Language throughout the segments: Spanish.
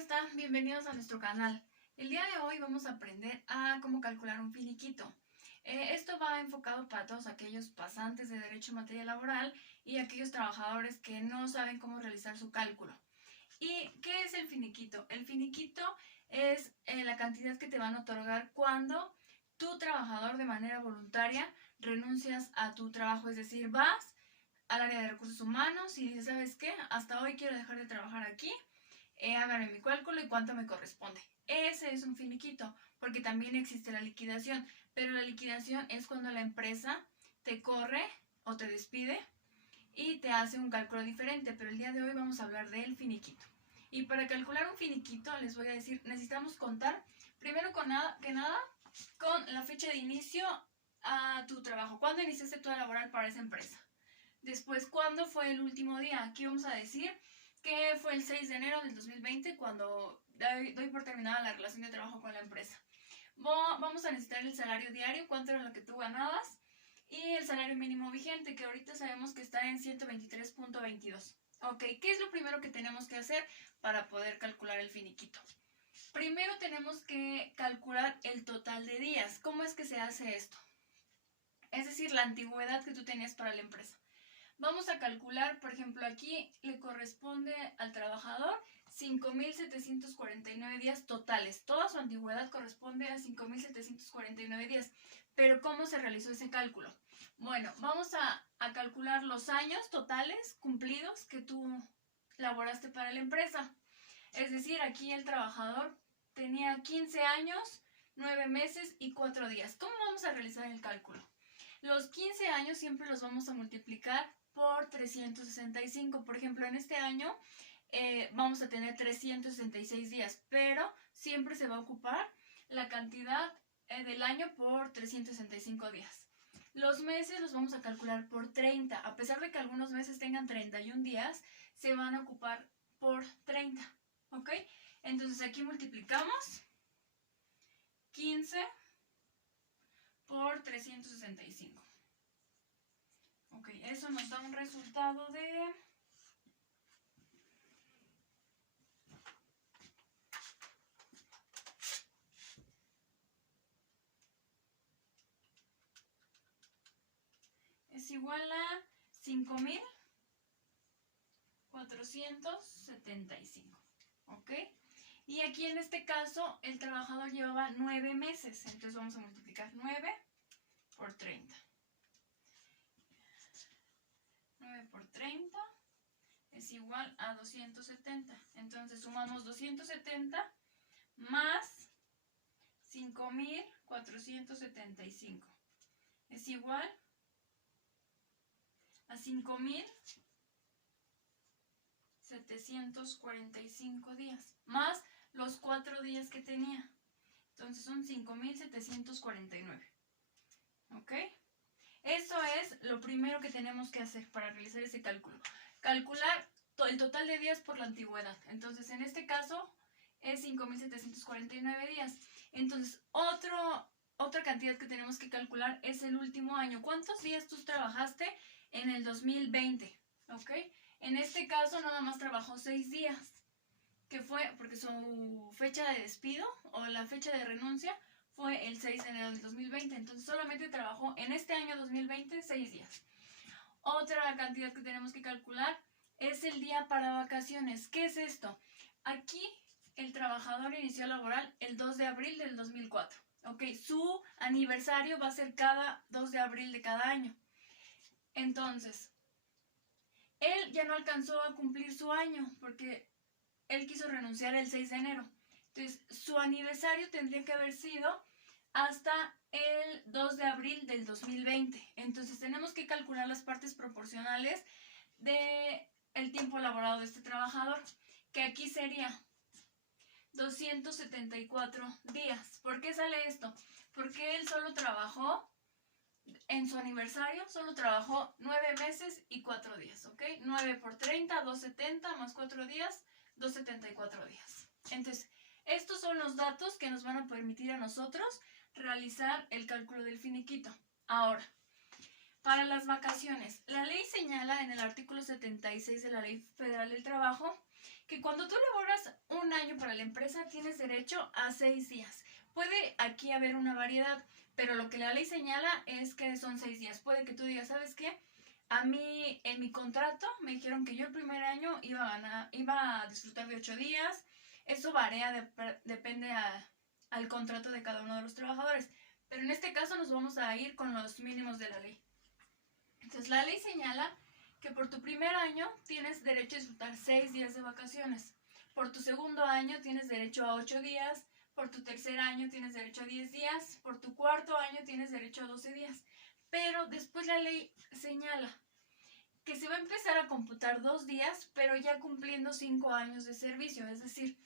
están? Bienvenidos a nuestro canal. El día de hoy vamos a aprender a cómo calcular un finiquito. Esto va enfocado para todos aquellos pasantes de Derecho en Materia Laboral y aquellos trabajadores que no saben cómo realizar su cálculo. ¿Y qué es el finiquito? El finiquito es la cantidad que te van a otorgar cuando tu trabajador de manera voluntaria renuncias a tu trabajo, es decir, vas al área de recursos humanos y dices, ¿sabes qué? Hasta hoy quiero dejar de trabajar aquí. Háganme mi cálculo y cuánto me corresponde. Ese es un finiquito, porque también existe la liquidación, pero la liquidación es cuando la empresa te corre o te despide y te hace un cálculo diferente, pero el día de hoy vamos a hablar del finiquito. Y para calcular un finiquito les voy a decir, necesitamos contar primero que nada con la fecha de inicio a tu trabajo. ¿Cuándo iniciaste tu laboral para esa empresa? Después, ¿cuándo fue el último día? Aquí vamos a decir que fue el 6 de enero del 2020 cuando doy por terminada la relación de trabajo con la empresa. Vamos a necesitar el salario diario, cuánto era lo que tú ganabas, y el salario mínimo vigente, que ahorita sabemos que está en 123.22. Ok, ¿qué es lo primero que tenemos que hacer para poder calcular el finiquito? Primero tenemos que calcular el total de días. ¿Cómo es que se hace esto? Es decir, la antigüedad que tú tenías para la empresa. Vamos a calcular, por ejemplo, aquí le corresponde al trabajador 5.749 días totales. Toda su antigüedad corresponde a 5.749 días. Pero ¿cómo se realizó ese cálculo? Bueno, vamos a calcular los años totales cumplidos que tú laboraste para la empresa. Es decir, aquí el trabajador tenía 15 años, 9 meses y 4 días. ¿Cómo vamos a realizar el cálculo? Los 15 años siempre los vamos a multiplicar por 365. Por ejemplo, en este año vamos a tener 366 días, pero siempre se va a ocupar la cantidad del año por 365 días. Los meses los vamos a calcular por 30. A pesar de que algunos meses tengan 31 días, se van a ocupar por 30. ¿Ok? Entonces aquí multiplicamos 15 por 365. Ok, eso nos da un resultado de 5.475. ¿Ok? Y aquí en este caso el trabajador llevaba 9 meses. Entonces vamos a multiplicar 9 por 30. 9 por 30 es igual a 270. Entonces sumamos 270 más 5.475. Es igual a 5.745 días. Más los 4 días que tenía. Entonces son 5.749. ¿Ok? Eso es lo primero que tenemos que hacer para realizar ese cálculo. Calcular el total de días por la antigüedad. Entonces, en este caso es 5.749 días. Entonces, otra cantidad que tenemos que calcular es el último año. ¿Cuántos días tú trabajaste en el 2020? ¿Ok? En este caso nada más trabajó 6 días. Que fue porque su fecha de despido o la fecha de renuncia fue el 6 de enero del 2020, entonces solamente trabajó en este año 2020 6 días. Otra cantidad que tenemos que calcular es el día para vacaciones. ¿Qué es esto? Aquí el trabajador inició laboral el 2 de abril del 2004. ¿Ok? Su aniversario va a ser cada 2 de abril de cada año. Entonces, él ya no alcanzó a cumplir su año porque él quiso renunciar el 6 de enero. Entonces, su aniversario tendría que haber sido hasta el 2 de abril del 2020. Entonces, tenemos que calcular las partes proporcionales del tiempo laborado de este trabajador, que aquí sería 274 días. ¿Por qué sale esto? Porque él solo trabajó, en su aniversario, solo trabajó 9 meses y 4 días, ¿ok? 9 por 30, 270, más 4 días, 274 días. Entonces, estos son los datos que nos van a permitir a nosotros realizar el cálculo del finiquito. Ahora, Para las vacaciones, la ley señala en el artículo 76 de la Ley Federal del Trabajo que cuando tú laboras un año para la empresa tienes derecho a 6 días. Puede aquí haber una variedad, pero lo que la ley señala es que son 6 días. Puede que tú digas, ¿sabes qué? A mí en mi contrato me dijeron que yo el primer año iba a disfrutar de 8 días. Eso varía, depende al contrato de cada uno de los trabajadores. Pero en este caso nos vamos a ir con los mínimos de la ley. Entonces la ley señala que por tu primer año tienes derecho a disfrutar 6 días de vacaciones. Por tu segundo año tienes derecho a 8 días. Por tu tercer año tienes derecho a 10 días. Por tu cuarto año tienes derecho a 12 días. Pero después la ley señala que se va a empezar a computar 2 días, pero ya cumpliendo 5 años de servicio. Es decir,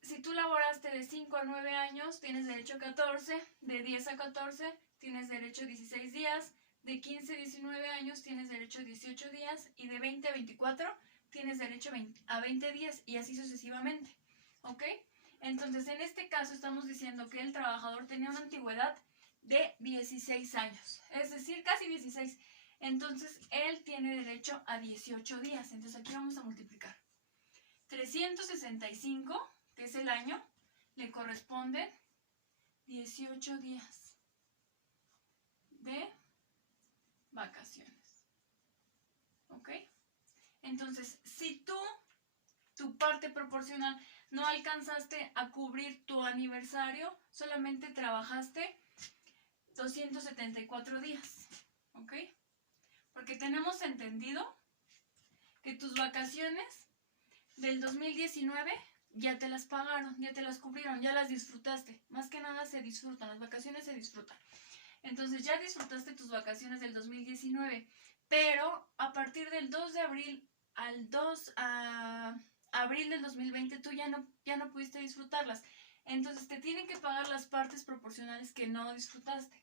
si tú laboraste de 5 a 9 años, tienes derecho a 14. De 10 a 14, tienes derecho a 16 días. De 15 a 19 años tienes derecho a 18 días y de 20 a 24 tienes derecho a 20 días y así sucesivamente, ¿ok? Entonces, en este caso estamos diciendo que el trabajador tenía una antigüedad de 16 años, es decir, casi 16. Entonces, él tiene derecho a 18 días. Entonces, aquí vamos a multiplicar. 365, que es el año, le corresponden 18 días de vacaciones. ¿Ok? Entonces, si tu parte proporcional, no alcanzaste a cubrir tu aniversario, solamente trabajaste 274 días. ¿Ok? Porque tenemos entendido que tus vacaciones del 2019 ya te las pagaron, ya te las cubrieron, ya las disfrutaste. Más que nada se disfrutan, las vacaciones se disfrutan. Entonces ya disfrutaste tus vacaciones del 2019, pero a partir del 2 de abril al 2 a abril del 2020 tú ya no pudiste disfrutarlas. Entonces te tienen que pagar las partes proporcionales que no disfrutaste.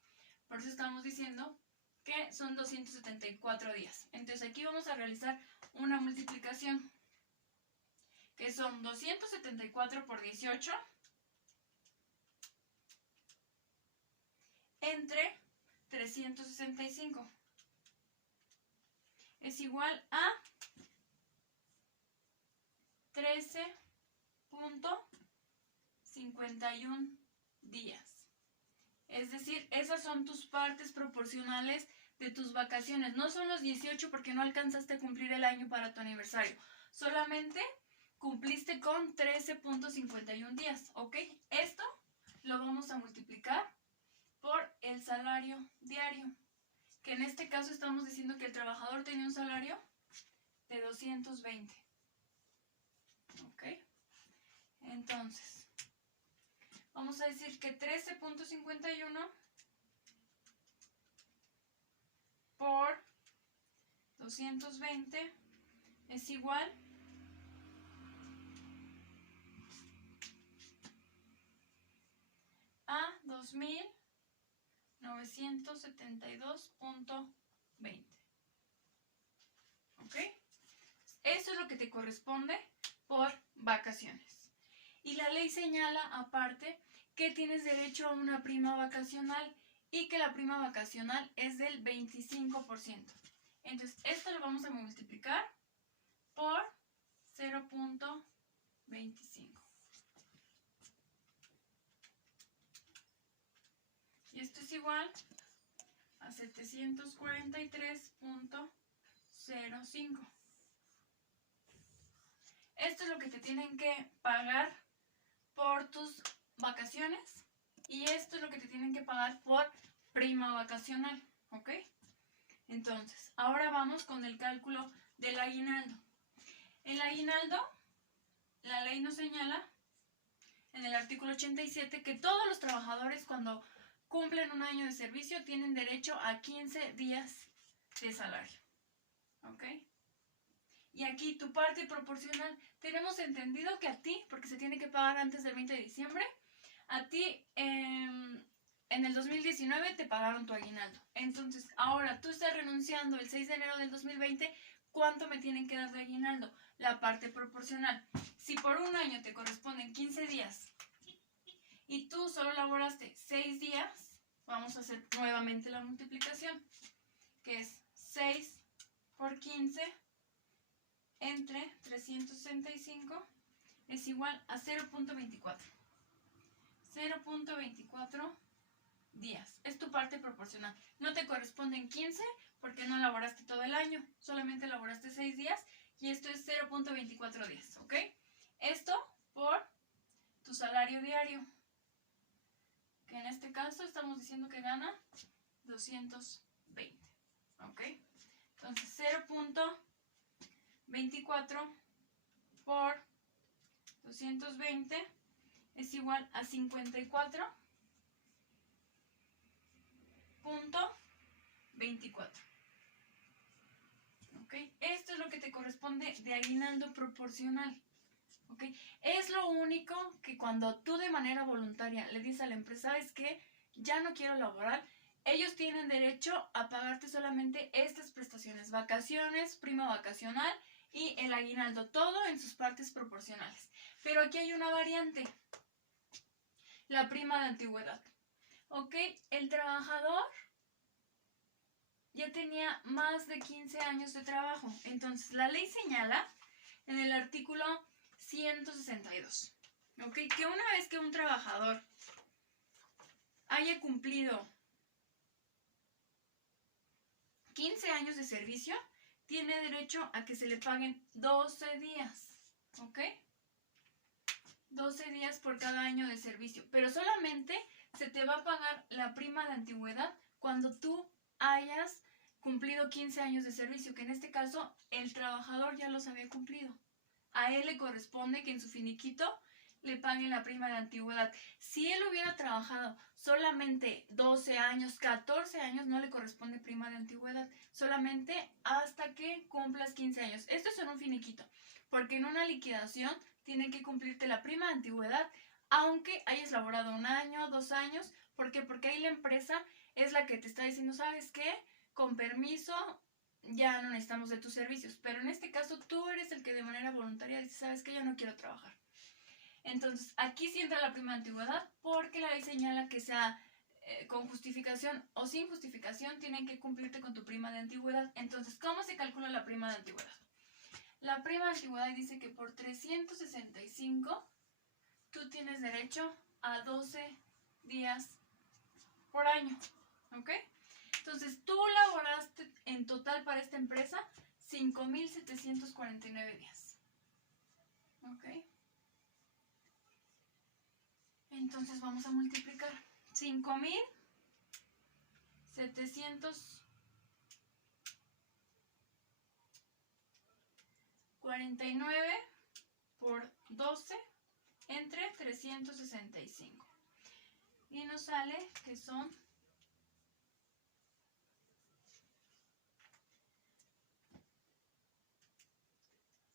Por eso estamos diciendo que son 274 días. Entonces aquí vamos a realizar una multiplicación, que son 274 por 18 entre 365. Es igual a 13.51 días. Es decir, esas son tus partes proporcionales de tus vacaciones. No son los 18 porque no alcanzaste a cumplir el año para tu aniversario. Solamente cumpliste con 13.51 días, ¿ok? Esto lo vamos a multiplicar por el salario diario, que en este caso estamos diciendo que el trabajador tenía un salario de 220. ¿Ok? Entonces, vamos a decir que 13.51 por 220 es igual a 2.972.20. ¿Ok? Eso es lo que te corresponde por vacaciones. Y la ley señala aparte que tienes derecho a una prima vacacional y que la prima vacacional es del 25%. Entonces, esto lo vamos a multiplicar por 0.25. Y esto es igual a 743.05. Esto es lo que te tienen que pagar por tus vacaciones y esto es lo que te tienen que pagar por prima vacacional, ¿ok? Entonces, ahora vamos con el cálculo del aguinaldo. El aguinaldo, la ley nos señala en el artículo 87 que todos los trabajadores cuando cumplen un año de servicio tienen derecho a 15 días de salario, ¿ok? Y aquí tu parte proporcional, tenemos entendido que a ti, porque se tiene que pagar antes del 20 de diciembre, a ti en el 2019 te pagaron tu aguinaldo. Entonces, ahora tú estás renunciando el 6 de enero del 2020, ¿cuánto me tienen que dar de aguinaldo? La parte proporcional. Si por un año te corresponden 15 días y tú solo laboraste 6 días, vamos a hacer nuevamente la multiplicación. que es 6 por 15 entre 365 es igual a 0.24. 0.24 días. Es tu parte proporcional. No te corresponden 15 porque no laboraste todo el año. Solamente laboraste 6 días y esto es 0.24 días. ¿Ok? Esto por tu salario diario. Que en este caso estamos diciendo que gana 220. ¿Ok? Entonces 0.24 por 220 es igual a 54.24. ¿Ok? Esto es lo que te corresponde de aguinaldo proporcional. ¿Ok? Es lo único que cuando tú de manera voluntaria le dices a la empresa, ¿sabes qué? Ya no quiero laborar. Ellos tienen derecho a pagarte solamente estas prestaciones, vacaciones, prima vacacional y el aguinaldo, todo en sus partes proporcionales. Pero aquí hay una variante, la prima de antigüedad. ¿Ok? El trabajador ya tenía más de 15 años de trabajo. Entonces, la ley señala en el artículo 162, ¿ok? Que una vez que un trabajador haya cumplido 15 años de servicio, tiene derecho a que se le paguen 12 días, ¿ok? 12 días por cada año de servicio, pero solamente se te va a pagar la prima de antigüedad cuando tú hayas cumplido 15 años de servicio, que en este caso el trabajador ya los había cumplido. A él le corresponde que en su finiquito le paguen la prima de antigüedad. Si él hubiera trabajado solamente 12 años, 14 años, no le corresponde prima de antigüedad, solamente hasta que cumplas 15 años. Esto es en un finiquito, porque en una liquidación tienen que cumplirte la prima de antigüedad, aunque hayas laborado 1 año, 2 años. ¿Por qué? Porque ahí la empresa es la que te está diciendo, ¿sabes qué? Con permiso, ya no necesitamos de tus servicios. Pero en este caso tú eres el que de manera voluntaria dice, ¿sabes qué? Ya no quiero trabajar. Entonces, aquí sí entra la prima de antigüedad porque la ley señala que sea con justificación o sin justificación tienen que cumplirte con tu prima de antigüedad. Entonces, ¿cómo se calcula la prima de antigüedad? La prima de antigüedad dice que por 365 tú tienes derecho a 12 días por año, ¿ok? Entonces, tú laboraste en total para esta empresa 5,749 días, ¿ok? Entonces, vamos a multiplicar 5,749 por 12 entre 365. Y nos sale que son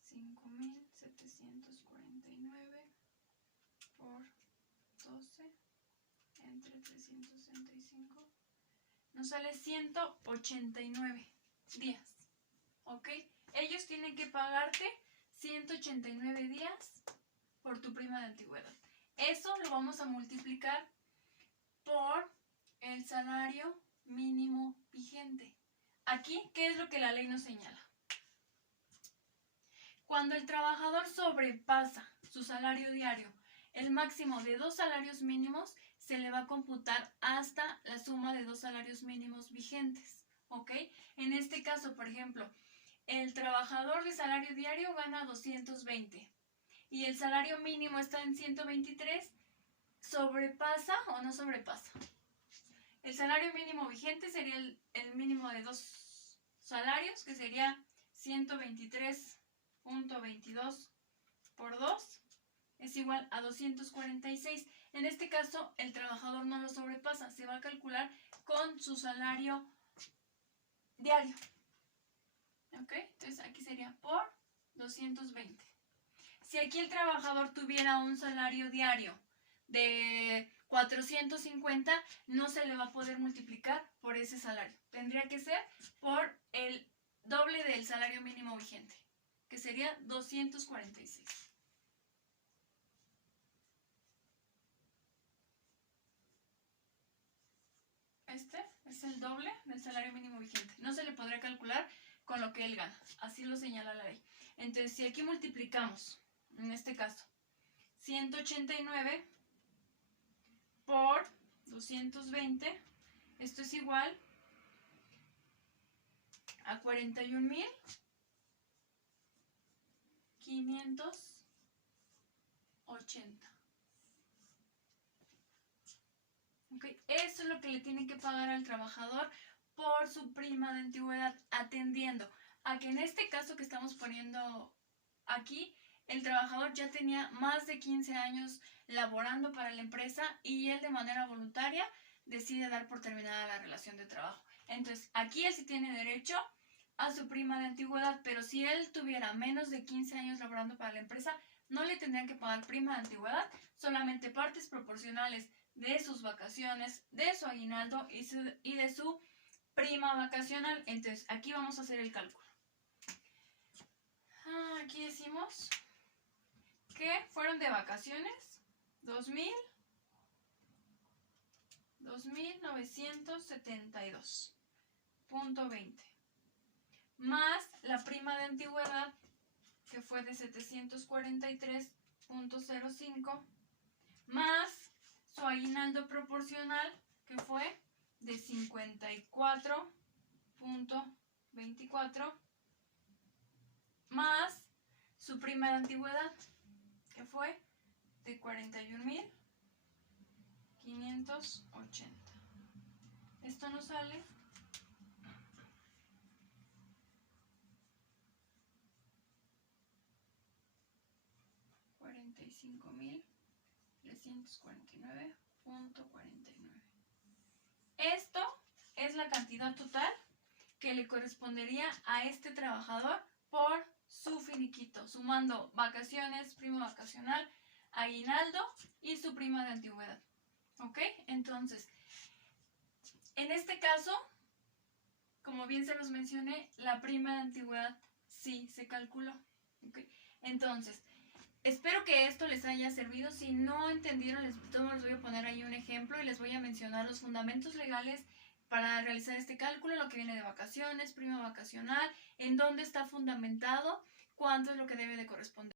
5,749 por 12 entre 365. Nos sale 189 días. ¿Ok? Ellos tienen que pagarte 189 días por tu prima de antigüedad. Eso lo vamos a multiplicar por el salario mínimo vigente. Aquí, ¿qué es lo que la ley nos señala? Cuando el trabajador sobrepasa su salario diario, el máximo de 2 salarios mínimos, se le va a computar hasta la suma de 2 salarios mínimos vigentes. ¿Ok? En este caso, por ejemplo, el trabajador de salario diario gana 220 y el salario mínimo está en 123, ¿sobrepasa o no sobrepasa? El salario mínimo vigente sería el mínimo de 2 salarios, que sería 123.22 por 2 es igual a 246. En este caso, el trabajador no lo sobrepasa, se va a calcular con su salario diario. ¿Ok? Entonces aquí sería por 220. Si aquí el trabajador tuviera un salario diario de 450, no se le va a poder multiplicar por ese salario. Tendría que ser por el doble del salario mínimo vigente, que sería 246. Este es el doble del salario mínimo vigente. No se le podría calcular con lo que él gana. Así lo señala la ley. Entonces, si aquí multiplicamos, en este caso, 189 por 220, esto es igual a 41.580. ¿Okay? Eso es lo que le tiene que pagar al trabajador por su prima de antigüedad, atendiendo a que en este caso que estamos poniendo aquí, el trabajador ya tenía más de 15 años laborando para la empresa y él de manera voluntaria decide dar por terminada la relación de trabajo. Entonces, aquí él sí tiene derecho a su prima de antigüedad, pero si él tuviera menos de 15 años laborando para la empresa, no le tendrían que pagar prima de antigüedad, solamente partes proporcionales de sus vacaciones, de su aguinaldo y de su prima vacacional. Entonces, aquí vamos a hacer el cálculo. Aquí decimos que fueron de vacaciones 2.972.20 más la prima de antigüedad que fue de 743.05 más su aguinaldo proporcional que fue de 54.24 más su prima de antigüedad que fue de 41.580. Esto nos sale 45.349.49. Esto es la cantidad total que le correspondería a este trabajador por su finiquito, sumando vacaciones, prima vacacional, aguinaldo y su prima de antigüedad. ¿Ok? Entonces, en este caso, como bien se los mencioné, la prima de antigüedad sí se calculó. ¿Ok? Entonces, espero que esto les haya servido. Si no entendieron, les voy a poner ahí un ejemplo y les voy a mencionar los fundamentos legales para realizar este cálculo, lo que viene de vacaciones, prima vacacional, en dónde está fundamentado, cuánto es lo que debe de corresponder.